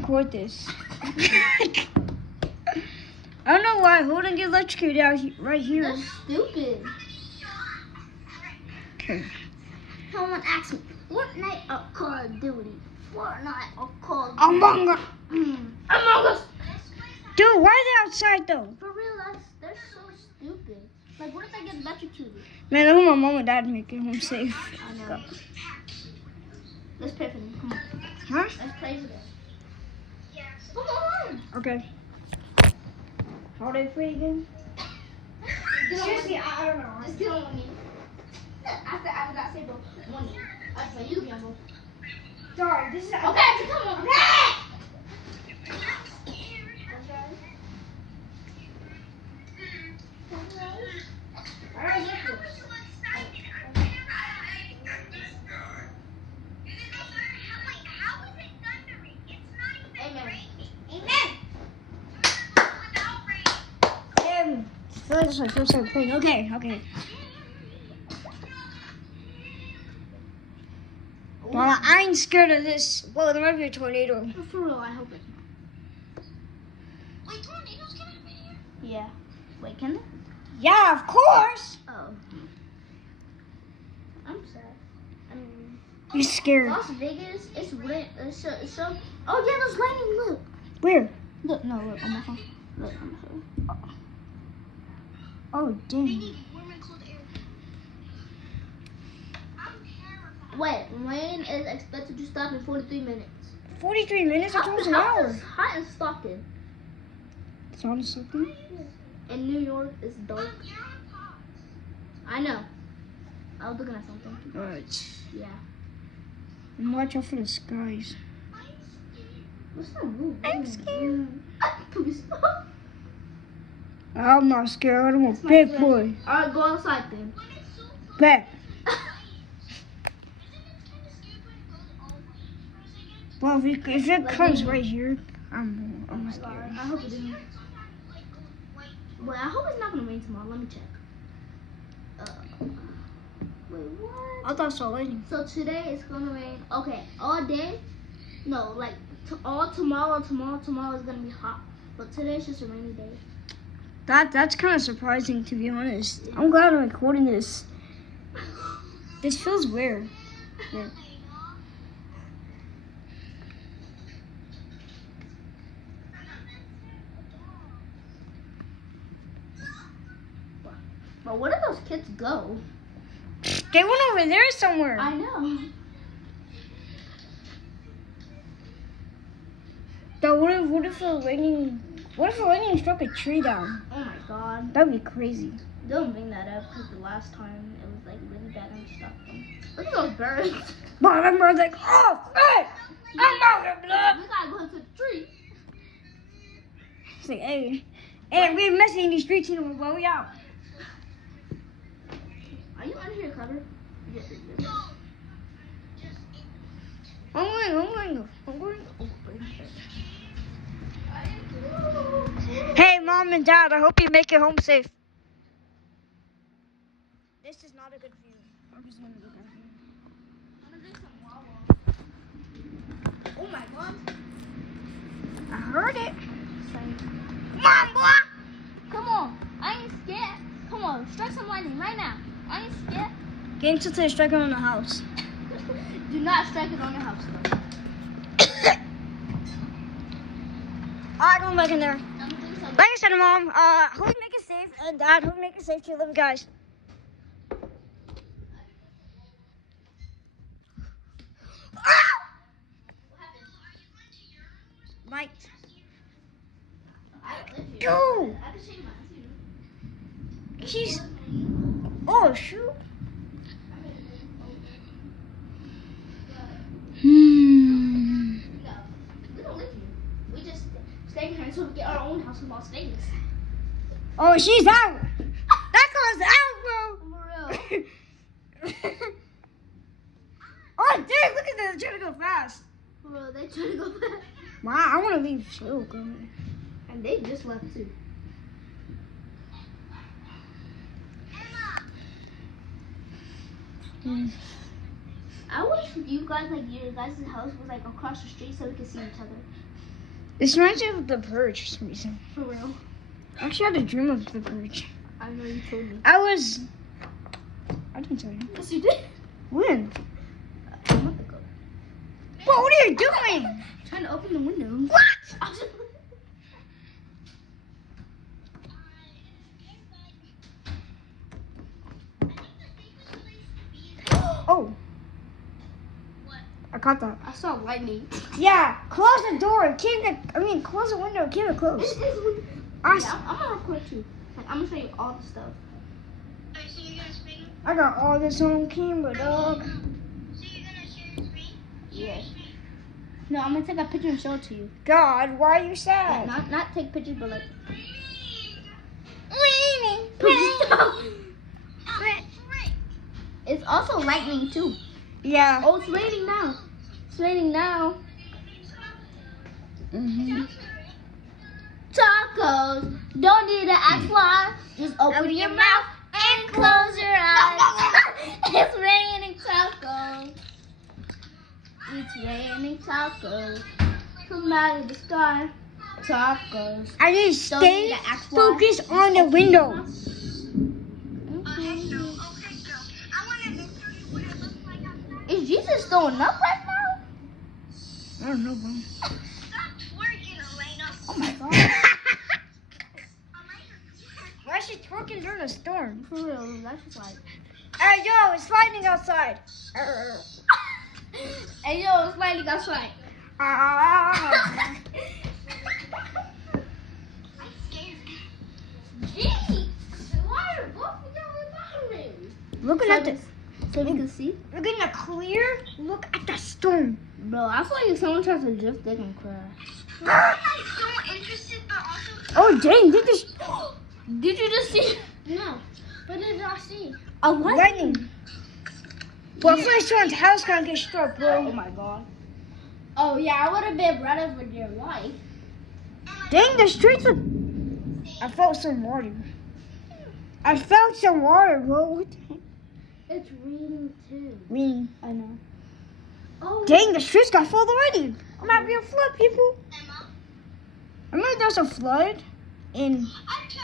record this. I don't know why Holden get electrocuted out right here. That's stupid. Okay. Someone asked me, Fortnite or Call of Duty? Fortnite or Call of Duty? Among Us. Among Us. Dude, why are they outside though? For real, they're so stupid. Like, what if I get electrocuted? Man, I hope my mom and dad make it home safe. I know. Let's pray for them. Come on. Huh? Let's pray for them. Come on. Okay. How do I pray again? Seriously, I don't know. Just get on one knee. After that, say bro, one knee. Alright, you can be on both. Sorry, this is Okay, come on. Okay. This is my first time playing. Okay. Well, I ain't scared of this. Well, there might be a tornado. For real, I hope it's not. Wait, tornadoes can happen here? Yeah. Wait, can they? Yeah, of course. Oh. I'm sad. I mean, You're scared. Las Vegas, it's lit. It's so. Oh yeah, there's lightning. Look. Where? Look. No, look on my phone. Look on my phone. Oh, They dang. need warm and cold air. I'm terrified. Wait, rain is expected to stop in 43 minutes. 43 minutes? I thought it was an hour. It's hot in Stockton. It's on something. In New York, it's dark. I know. I was looking at something. Alright. Yeah. And watch out for the skies. What's that move? I'm scared. Please. I'm not scared. I'm a That's my big friend. boy. Alright, go outside then. Bet. Isn't it kind of Well, scary when it goes all white for a second? if it Like comes me. right here, I'm scared. I hope it didn't. Like goes white. Wait, I hope it's not gonna rain tomorrow. Let me check. Wait, what? I thought I saw lightning. So today it's gonna rain. Okay, all day. No, like all tomorrow. Tomorrow is gonna be hot. But today's just a rainy day. That's kind of surprising, to be honest. I'm glad I'm recording this. This feels weird. Yeah. But where did those kids go? They went over there somewhere. I know. Though, what if the lightning struck a tree down? Oh my god. That'd be crazy. Don't bring that up because the last time it was like really bad and stuff. Look at those birds. But I remember I was like, oh, hey, I'm out of blood. We gotta go to the tree. It's like, hey, we're messing in these streets anymore, but we out. Are you under here, Clever? Yeah. I'm going. Hey, Mom and Dad, I hope you make it home safe. This is not a good view. I'm just gonna look at it. Oh my God. I heard it. Come on, boy. Come on. I ain't scared. Come on. Strike some lightning right now. I ain't scared. Get into the striker on the house. Do not strike it on your house, though. Alright, going back in there. I'm doing something. Like I said, Mom, hope you make it safe. And Dad, hope you make it safe to you little guys. Mike. I don't live here. Dude. I can change mine, too. She's. Oh, shoot. No, we don't live here. We just stay here until we get our own house in Las Vegas. Oh, she's out. That car's out, bro. For real. Oh, dude, look at this. It's trying to go fast. For real, they try to go back. Wow, I want to leave slow, girl. And they just left, too. I wish you guys, like, your guys' house was, like, across the street so we could see each other. This reminds me of The Purge for some reason. For real. I actually had a dream of The Purge. I know you told me. I didn't tell you. Yes, you did. When? A month ago. Bro, what are you doing? Trying to open the window. What? Oh. I caught that. I saw lightning. Yeah, close the door. Close the window. Keep it closed. I'm gonna record you. Like, I'm gonna show you all the stuff. Alright, so you're gonna screen? I got all this on camera, dog. So you're gonna share your screen? Yes. No, I'm gonna take a picture and show it to you. God, why are you Like, sad? not take pictures, but like. It's also lightning too. Yeah. Oh, it's raining now. It's raining now. Mm-hmm. Tacos. Don't need to ask why. Just open your mouth and close your eyes. It's raining tacos. It's raining tacos. Come out of the sky. Tacos. I need to Don't need stay to ask why. focused on the window. Heck no. Oh, heck no. I wanna go through what it looks like outside. Is Jesus throwing up right now? I don't know, bro. Stop twerking, Elena. Oh my god. Why is she twerking during a storm? For real, that's just like. Hey, yo, it's lightning outside. Hey yo, it's lightning outside. Ah. I'm scared. Jeez, why are both of y'all bothering? Looking at the, So we can see. looking at clear. Look at the storm. Bro, I feel like if someone tries to drift, they can crash. I'm so interested, but also. Oh, dang! Did this Did you just see? No. What did I see? A lightning? Well, first one's house gonna get struck, Oh bro. my god. Oh yeah, I would have been running for dear life. Dang, the streets are. I felt some water. I felt some water, bro. What the heck? It's raining too. Me. I know. Oh. Dang, the streets got filled already. I'm not being a flood, people. Emma, Remember there's a flood in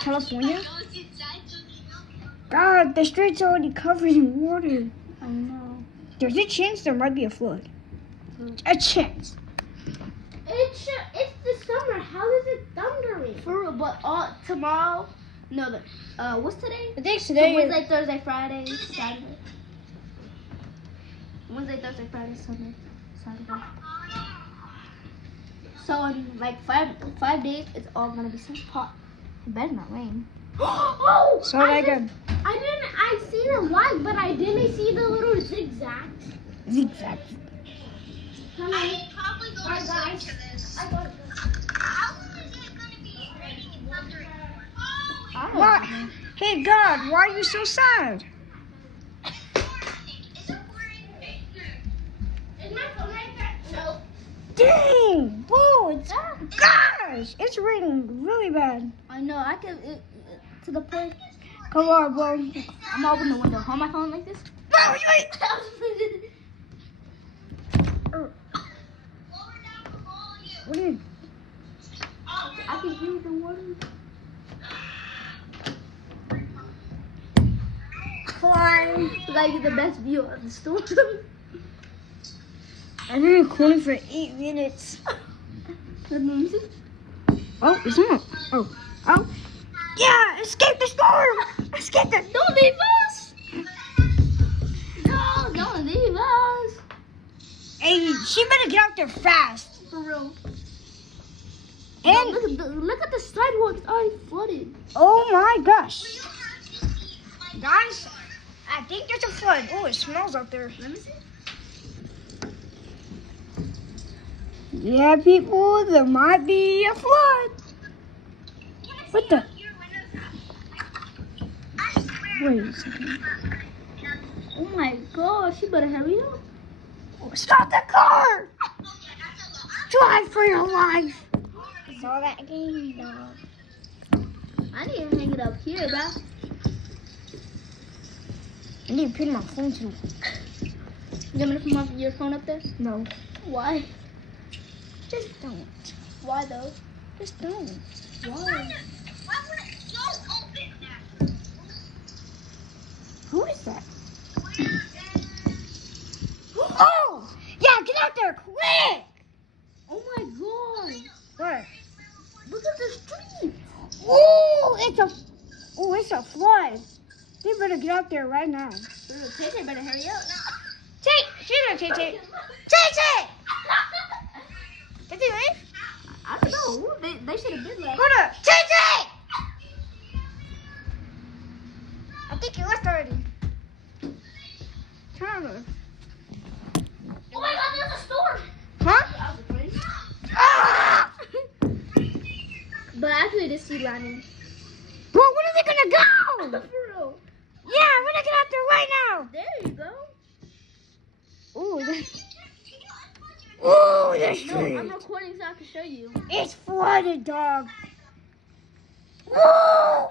California? God, the streets are already covered in water. I know. There's a chance there might be a flood. A chance. It's the summer. How is it thundering? For real, but tomorrow. No, what's today? I think So today. Wednesday, Thursday, Friday, Saturday. Wednesday, Thursday, Friday, Sunday, Saturday. So in like five days, it's all gonna be so hot. It better not rain. Oh! So like a I see the light, but I didn't see the little zigzags. zigzag. I probably go Alright, to guys. sleep to this. I got it. How long is it gonna be raining and thundering? Oh, I don't What? know. Hey God, why are you so sad? it's pouring, I think. Is it pouring? Is my phone right there? No. Dang, bro, it's gosh, it's raining really bad. I know. I can to the point. Come on, bro. I'm gonna open the window. Hold my phone like this. No, you ain't. Lower down from all of you. What do you? Oh, I can hear the water. Flying. We gotta get the best view of the storm. I've been recording for 8 minutes. Let me see. Oh, it's not. Oh. Yeah, escape the storm. Escape the. Don't leave us. No, don't leave us. Hey, she better get out there fast. For real. And Look at the sidewalk. It's already flooded. oh my gosh, guys, I think there's a flood. Oh, it smells out there. Let me see. Yeah, people, there might be a flood. What the? Wait a second. Oh my gosh, you better hurry up. Oh, stop the car! Drive for your life. Saw that game, dog. I need to hang it up here, bro. I need to pin my phone too. You want me to put your phone up there? No, Why? just don't. Why though? Just don't. Why? Why would it so open that? Who is that? Where is... Oh! Yeah, get out there, quick! Oh my god! What? Look at the street! Oh, it's a flood. They better get out there right now. Tay better hurry up. Tay! Did they leave? I don't know. They should have been left. Hold up! Tay! I think you left already. Turn over. Oh my god, there's a storm! Huh? I was afraid. Ah! But actually, the sea lining. Bro, when are they gonna go? For real. Yeah, I'm gonna get out there right now. There you go. Ooh, the No, I'm street. recording so I can show you. It's flooded, dog. Whoa!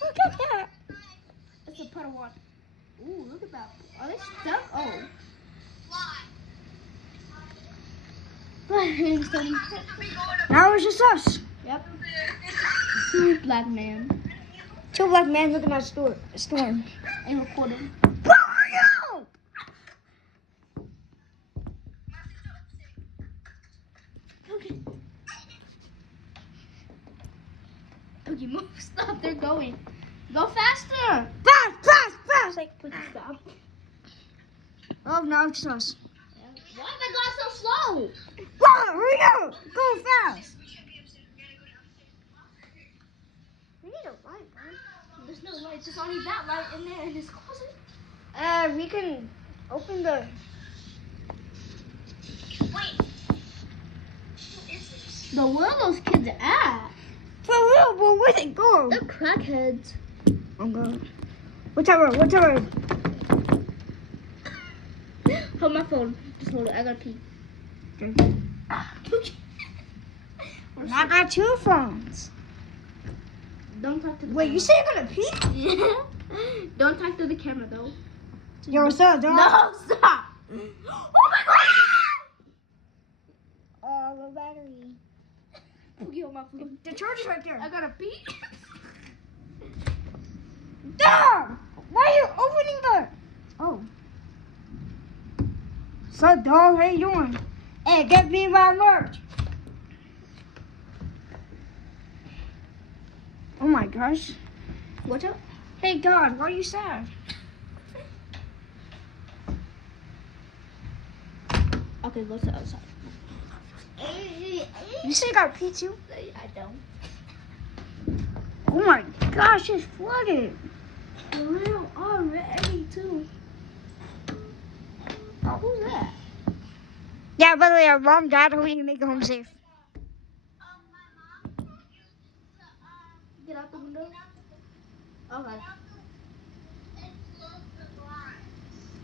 Look at that. It's a pot of water. Ooh, look at that. Are they stuck? Oh. Now it's just us. Yep. Two black men. Two black men looking at storm. And recording. Mario! Okay. Okay, move. Stop. They're going. Go faster. Fast! Like, Please stop. oh, now it's just us. Why have I gone so slow? Wow, hurry up! Go fast! We need a light, bro. There's no lights. There's only that light in there in this closet. We can open the... Wait. But where are those kids at? For real, but where'd they go? They're crackheads. Oh, God. Whatever. Hold my phone. Just hold it. I gotta pee. Okay. I got two phones. Don't talk to the Wait, camera. you say you're gonna pee? Yeah. Don't talk to the camera though. Yo, what's up, dog? No, stop. Oh my god. The battery. Okay, hold my phone. The charger's right there. I gotta pee. Dog! Why are you opening the... Oh. What's up, dog? How you doing? Hey, get me my merch. Oh my gosh. What's up? Hey, God, why are you sad? Okay, go to the outside. You say you got pee too? I don't. Oh my gosh, it's flooded. For real, already too. Oh, who's that? Yeah, by the way, our mom, dad, hope you can make it home safe. Get out the window. Okay.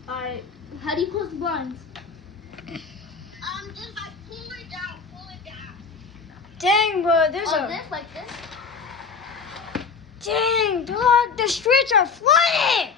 Alright. How do you close the blinds? Just like pull it down. Dang, bro, there's This, like this? Dang, dog, the streets are flooded.